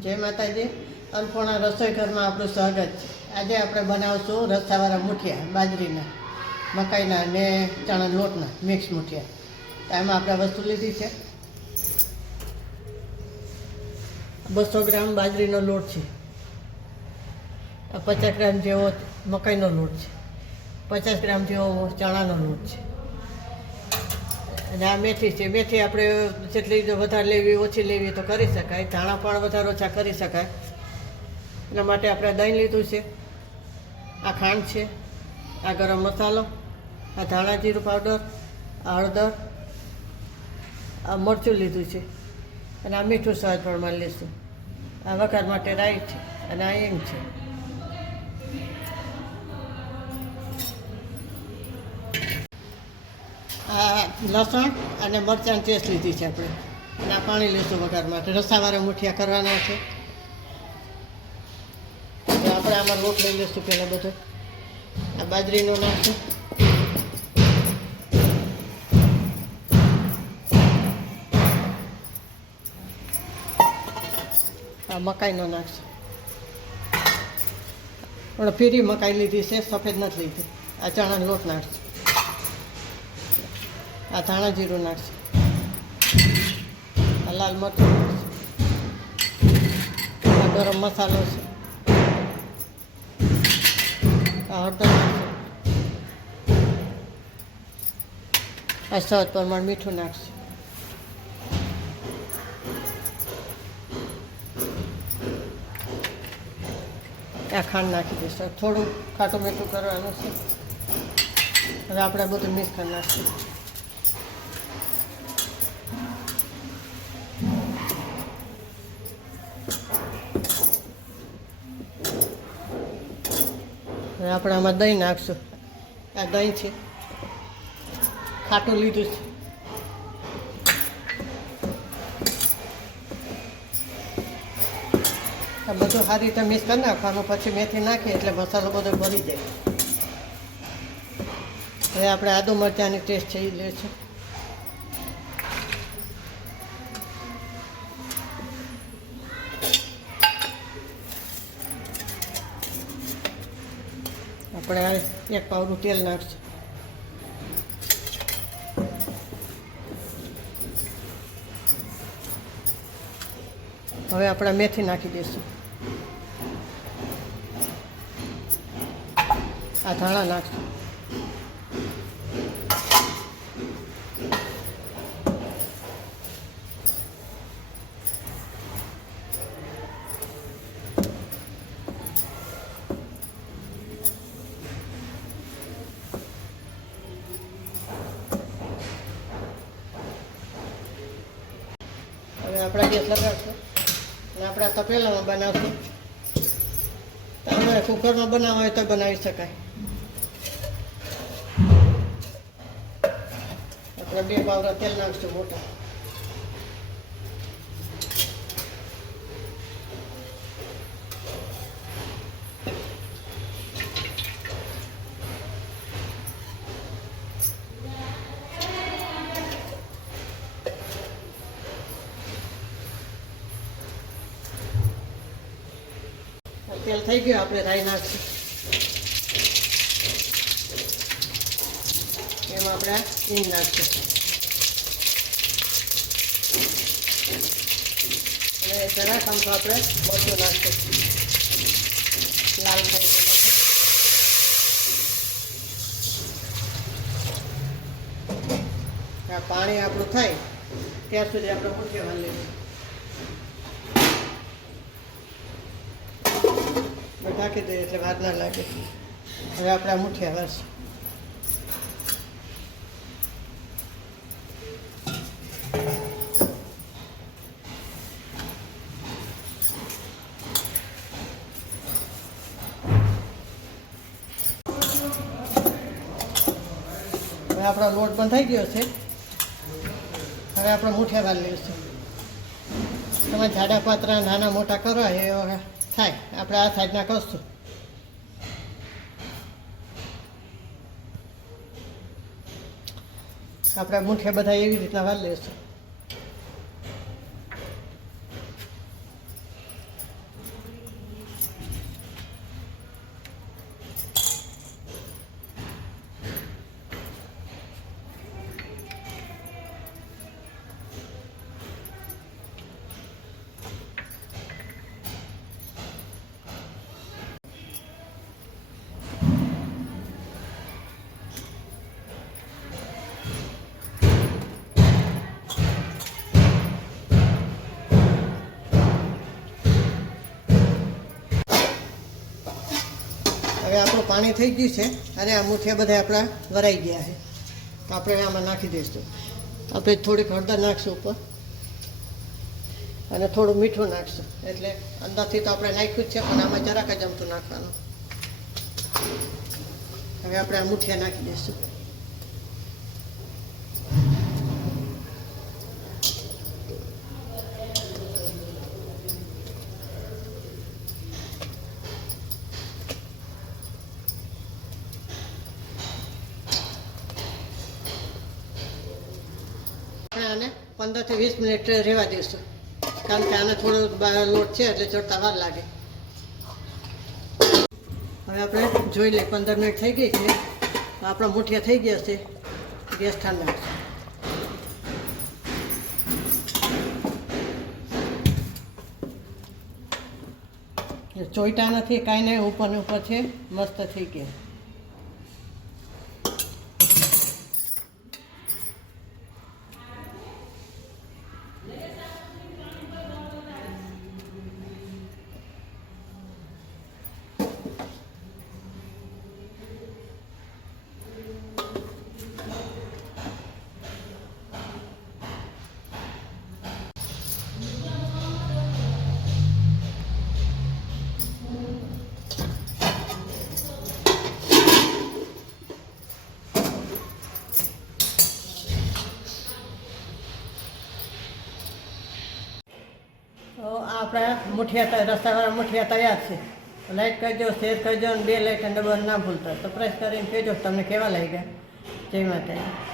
જય માતાજી. અન્નપૂર્ણા રસોઈ ઘરમાં આપણું સ્વાગત છે. આજે આપણે બનાવશું રસાવાળા મુઠિયા, બાજરીના, મકાઈના ને ચણા લોટના, મિક્સ મુઠિયા. એમાં આપણે વસ્તુ લીધી છે. બસો ગ્રામ બાજરીનો લોટ છે. પચાસ ગ્રામ જેવો મકાઈનો લોટ છે. પચાસ ગ્રામ જેવો ચણાનો લોટ છે. અને આ મેથી છે. મેથી આપણે જેટલી વધારે લેવી, ઓછી લેવી તો કરી શકાય. ધાણા પણ વધારે ઓછા કરી શકાય. એના માટે આપણે દહીં લીધું છે. આ ખાંડ છે. આ ગરમ મસાલો, આ ધાણા જીરું પાવડર, આ હળદર, આ મરચું લીધું છે. અને આ મીઠું સ્વાદ પ્રમાણે લઈશું આ વઘાર માટે રાઈ છે અને આ એમ છે. લસણ અને મરચાંની ટેસ્ટ લીધી છે આપણે. અને આ પાણી લઈશું વઘાર માટે. રસાવાળા મુઠિયા કરવાના છે. આપણે આમાં લોટ લઈ લઈશું પહેલાં બધો. આ બાજરીનો નાખશું આ મકાઈનો નાખશું પણ ફીરી મકાઈ લીધી છે, સફેદ નથી લીધી. આ ચણાનો લોટ નાખશું આ ધાણા જીરું નાખશું. આ લાલ મરચું નાખશું. આ ગરમ મસાલો છે. આ હળદર આ સ્વાદ પ્રમાણે મીઠું નાખશું. આ ખાંડ નાખી દઈશું. થોડું ખાટું મીઠું કરવાનું છે. હવે આપણે બધું મિક્સ કરી નાખીશું. હવે આપણે આમાં દહીં નાખશું. આ દહીં છે. ખાટું લીધું છે. આ બધું સારી રીતે મિક્સ કરી નાખવાનું, પછી મેથી નાખીએ એટલે મસાલો બધો ભરી જાય. હવે આપણે આદુ મરચાંની ટેસ્ટ છે એ લે છે. આપણે આ એક પાવડું તેલ નાખશું. હવે આપણે મેથી નાખી દઈશું. આ ધાણા નાખશું હવે આપણે ગેસ લગાડશું અને આપણે તપેલામાં બનાવશું. તમારે કુકરમાં બનાવવા હોય તો બનાવી શકાય. આપણે બે પાવડા તેલ નાખશું મોટા. તેલ થઈ ગયું, આપણે રાઈ નાખશું. એમાં આપણે હિંગ નાખશું. અને જરાક આમ તો આપણે મરચું નાખશું. લાલ થઈ પાણી આપણું થાય, ત્યાં સુધી આપણે મૂકી લઈશું ઢાંકી દઈએ એટલે ના લાગે. હવે આપણે આ મુઠ્ઠી હવે આપણો લોટ પણ થઈ ગયો છે. હવે આપણે મુઠ્ઠી વાર લઈશું તમે જાડા પાત્રા નાના મોટા કરો, એ હવે થાય. આપણે આ સાઈડના કરશું. આપણે મુઠ્ઠે બધા એવી રીતના વાર લઈશું હવે આપણું પાણી થઈ ગયું છે અને આ મુઠિયા બધા આપણા વરાઈ ગયા છે. તો આપણે આમાં નાખી દઈશું. આપણે થોડીક હળદર નાખશું ઉપર. અને થોડું મીઠું નાખશું. એટલે અંદરથી તો આપણે નાખ્યું જ છે, પણ આમાં જરાક જ અમથું નાખવાનું. હવે આપણે આ મુઠિયા નાખી દઈશું આપણે આને પંદરથી વીસ મિનિટ રહેવા દઈશું કારણ કે આને થોડો લોટ છે એટલે ચડતા વાર લાગે. હવે આપણે જોઈ લઈએ, પંદર મિનિટ થઈ ગઈ છે. આપણા મૂઠિયા થઈ ગયા છે. ગેસ ઠંડા ચોઈટા નથી, કાંઈ નહીં, ઉપર ને ઉપર છે. મસ્ત થઈ ગયા. તો આપણા મુઠિયા રસ્તાવાળા મુઠિયા તૈયાર છે. લાઈક કરજો શેર કરજો અને બે લાઈક અને ડબલ ના ભૂલતા સપ્રાઈઝ કરીને કહેજો તમને કેવા લાગ્યા. જય માતાજી.